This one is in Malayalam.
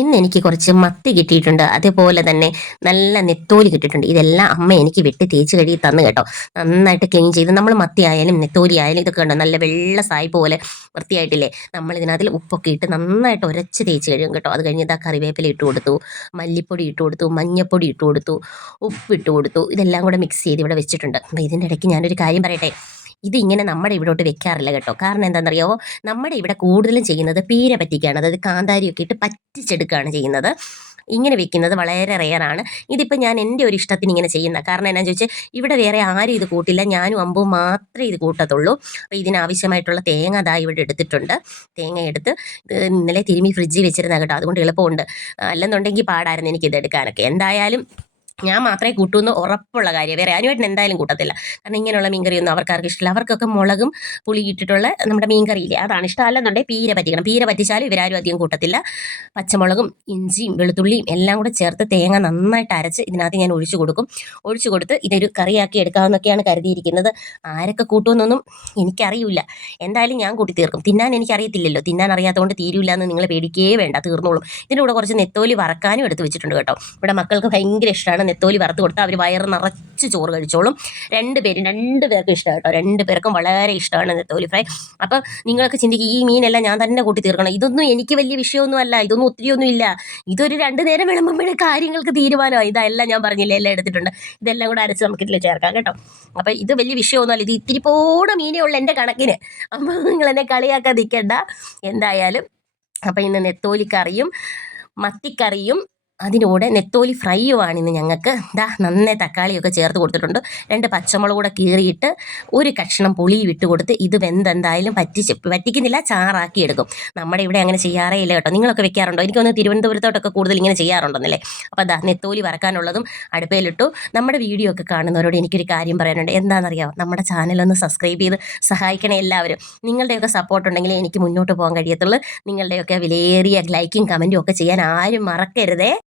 ഇന്ന് എനിക്ക് കുറച്ച് മത്തി കിട്ടിയിട്ടുണ്ട്. അതേപോലെ തന്നെ നല്ല നെത്തോലി കിട്ടിയിട്ടുണ്ട്. ഇതെല്ലാം അമ്മ എനിക്ക് വെട്ടി തേച്ച് കഴുകി തന്നു കേട്ടോ. നന്നായിട്ട് ക്ലീൻ ചെയ്ത് നമ്മൾ മത്തി ആയാലും നെത്തോലി ആയാലും ഇതൊക്കെ കണ്ടോ നല്ല വെള്ള സായിപ്പ് പോലെ വൃത്തിയായിട്ടില്ലേ. നമ്മൾ ഇതിനകത്തിൽ ഉപ്പൊക്കെ ഇട്ട് നന്നായിട്ട് ഉരച്ച് തേച്ച് കഴുകും കേട്ടോ. അത് കഴിഞ്ഞ് ഇതാ കറിവേപ്പില ഇട്ട് കൊടുത്തു, മല്ലിപ്പൊടി ഇട്ട് കൊടുത്തു, മഞ്ഞപ്പൊടി ഇട്ട് കൊടുത്തു, ഉപ്പ് ഇട്ട് കൊടുത്തു. ഇതെല്ലാം കൂടെ മിക്സ് ചെയ്ത് ഇവിടെ വെച്ചിട്ടുണ്ട്. അപ്പോൾ ഇതിൻ്റെ ഇടയ്ക്ക് ഞാനൊരു കാര്യം പറയട്ടെ. ഇതിങ്ങനെ നമ്മുടെ ഇവിടോട്ട് വെക്കാറില്ല കേട്ടോ. കാരണം എന്താണെന്നറിയാമോ, നമ്മുടെ ഇവിടെ കൂടുതലും ചെയ്യുന്നത് പീര പറ്റിക്കുകയാണ്. അതായത് കാന്താരിയൊക്കെ ഇട്ട് പറ്റിച്ചെടുക്കുകയാണ് ചെയ്യുന്നത്. ഇങ്ങനെ വെക്കുന്നത് വളരെ റെയറാണ്. ഇതിപ്പോൾ ഞാൻ എൻ്റെ ഒരു ഇഷ്ടത്തിന് ഇങ്ങനെ ചെയ്യുന്ന കാരണം എന്നാന്ന് ചോദിച്ചാൽ ഇവിടെ വേറെ ആരും ഇത് കൂട്ടില്ല, ഞാനും അമ്പും മാത്രമേ ഇത് കൂട്ടത്തുള്ളൂ. അപ്പോൾ ഇതിനാവശ്യമായിട്ടുള്ള തേങ്ങ ദാ ഇവിടെ എടുത്തിട്ടുണ്ട്. തേങ്ങ എടുത്ത് ഇത് ഇന്നലെ തിരുമ്മി ഫ്രിഡ്ജിൽ വെച്ചിരുന്ന കേട്ടോ, അതുകൊണ്ട് എളുപ്പമുണ്ട്. അല്ലെന്നുണ്ടെങ്കിൽ പാടായിരുന്നു എനിക്കിത് എടുക്കാനൊക്കെ. എന്തായാലും ഞാൻ മാത്രമേ കൂട്ടൂന്ന് ഉറപ്പുള്ള കാര്യം, വേറെ അനുവേട്ടൻ എന്തായാലും കൂട്ടത്തില്ല. കാരണം ഇങ്ങനെയുള്ള മീൻകറിയൊന്നും അവർക്കാർക്ക് ഇഷ്ടമില്ല. അവർക്കൊക്കെ മുളകും പുളി ഇട്ടിട്ടുള്ള നമ്മുടെ മീൻകറിയില്ലേ അതാണ് ഇഷ്ടം. അല്ലെന്നുണ്ടെങ്കിൽ പീര പറ്റിക്കണം. പീര പറ്റിച്ചാലും ഇവരാരും അധികം കൂട്ടത്തില്ല. പച്ചമുളകും ഇഞ്ചിയും വെളുത്തുള്ളിയും എല്ലാം കൂടെ ചേർത്ത് തേങ്ങ നന്നായിട്ട് അരച്ച് ഇതിനകത്ത് ഞാൻ ഒഴിച്ചു കൊടുക്കും. ഒഴിച്ചു കൊടുത്ത് ഇതൊരു കറിയാക്കി എടുക്കാമെന്നൊക്കെയാണ് കരുതിയിരിക്കുന്നത്. ആരൊക്കെ കൂട്ടുമെന്നൊന്നും എനിക്കറിയില്ല. എന്തായാലും ഞാൻ കൂട്ടി തീർക്കും. തിന്നാൻ എനിക്കറിയത്തില്ലല്ലോ. തിന്നാൻ അറിയാത്തതുകൊണ്ട് തീരില്ല എന്ന് നിങ്ങൾ പേടിക്കേ വേണ്ട, തീർന്നോളും. ഇതിൻ്റെ കൂടെ കുറച്ച് നെത്തോലി വറക്കാനും എടുത്ത് വെച്ചിട്ടുണ്ട് കേട്ടോ. ഇവിടെ മക്കൾക്ക് ഭയങ്കര ഇഷ്ടമാണ് നെത്തോലി വറുത്ത് കൊടുത്താൽ അവർ വയറ് നിറച്ച് ചോറ് കഴിച്ചോളും. രണ്ട് പേർക്കും ഇഷ്ടമാണ് കേട്ടോ. രണ്ട് പേർക്കും വളരെ ഇഷ്ടമാണ് നെത്തോലി ഫ്രൈ. അപ്പം നിങ്ങൾക്ക് ചിന്തിക്കും ഈ മീനെല്ലാം ഞാൻ തന്നെ കൂട്ടി തീർക്കണം. ഇതൊന്നും എനിക്ക് വലിയ വിഷയമൊന്നും അല്ല, ഇതൊന്നും ഒത്തിരിയൊന്നും ഇല്ല. ഇതൊരു 2 നേരം വിളമ്പുമ്പോഴേ കാര്യങ്ങൾക്ക് തീരുമാനമായി. ഇതെല്ലാം ഞാൻ പറഞ്ഞില്ലേ, എല്ലാം എടുത്തിട്ടുണ്ട്. ഇതെല്ലാം കൂടെ അരച്ച് നമുക്കിതിൽ ചേർക്കാം കേട്ടോ. അപ്പം ഇത് വലിയ വിഷയമൊന്നുമല്ല. ഇത് ഇത്തിരി പോടെ മീനേ ഉള്ളൂ എൻ്റെ കണക്കിന്. അപ്പം നിങ്ങൾ എന്നെ കളിയാക്കാൻ നിൽക്കണ്ട എന്തായാലും. അപ്പം ഇന്ന് നെത്തോലിക്കറിയും മത്തിക്കറിയും അതിനൂടെ നെത്തോലി ഫ്രൈയുമാണ് ഇന്ന് ഞങ്ങൾക്ക്. ദാ നന്നായി തക്കാളിയൊക്കെ ചേർത്ത് കൊടുത്തിട്ടുണ്ട്. 2 പച്ചമുളക് കൂടെ കീറിയിട്ട് ഒരു കഷ്ണം പുളിയും ഇട്ട് കൊടുത്ത് ഇത് വെന്തെന്തായാലും വറ്റിക്കുന്നില്ല, ചാറാക്കി എടുക്കും. നമ്മുടെ ഇവിടെ അങ്ങനെ ചെയ്യാറേ ഇല്ല കേട്ടോ. നിങ്ങളൊക്കെ വെക്കാറുണ്ടോ? എനിക്കൊന്ന് തിരുവനന്തപുരത്തോട്ടൊക്കെ കൂടുതൽ ഇങ്ങനെ ചെയ്യാറുണ്ടെന്നല്ലേ. അപ്പോൾ ദാ നെത്തോലി വറക്കാനുള്ളതും അടുപ്പയിലിട്ടു. നമ്മുടെ വീഡിയോ ഒക്കെ കാണുന്നവരോട് എനിക്കൊരു കാര്യം പറയാനുണ്ട്. എന്താണെന്നറിയാമോ, നമ്മുടെ ചാനലൊന്ന് സബ്സ്ക്രൈബ് ചെയ്ത് സഹായിക്കണേ എല്ലാവരും. നിങ്ങളുടെയൊക്കെ സപ്പോർട്ട് ഉണ്ടെങ്കിലേ എനിക്ക് മുന്നോട്ട് പോകാൻ കഴിയത്തുള്ളൂ. നിങ്ങളുടെയൊക്കെ വിലയേറിയ ലൈക്കും കമൻറ്റും ഒക്കെ ചെയ്യാൻ ആരും മറക്കരുതേ.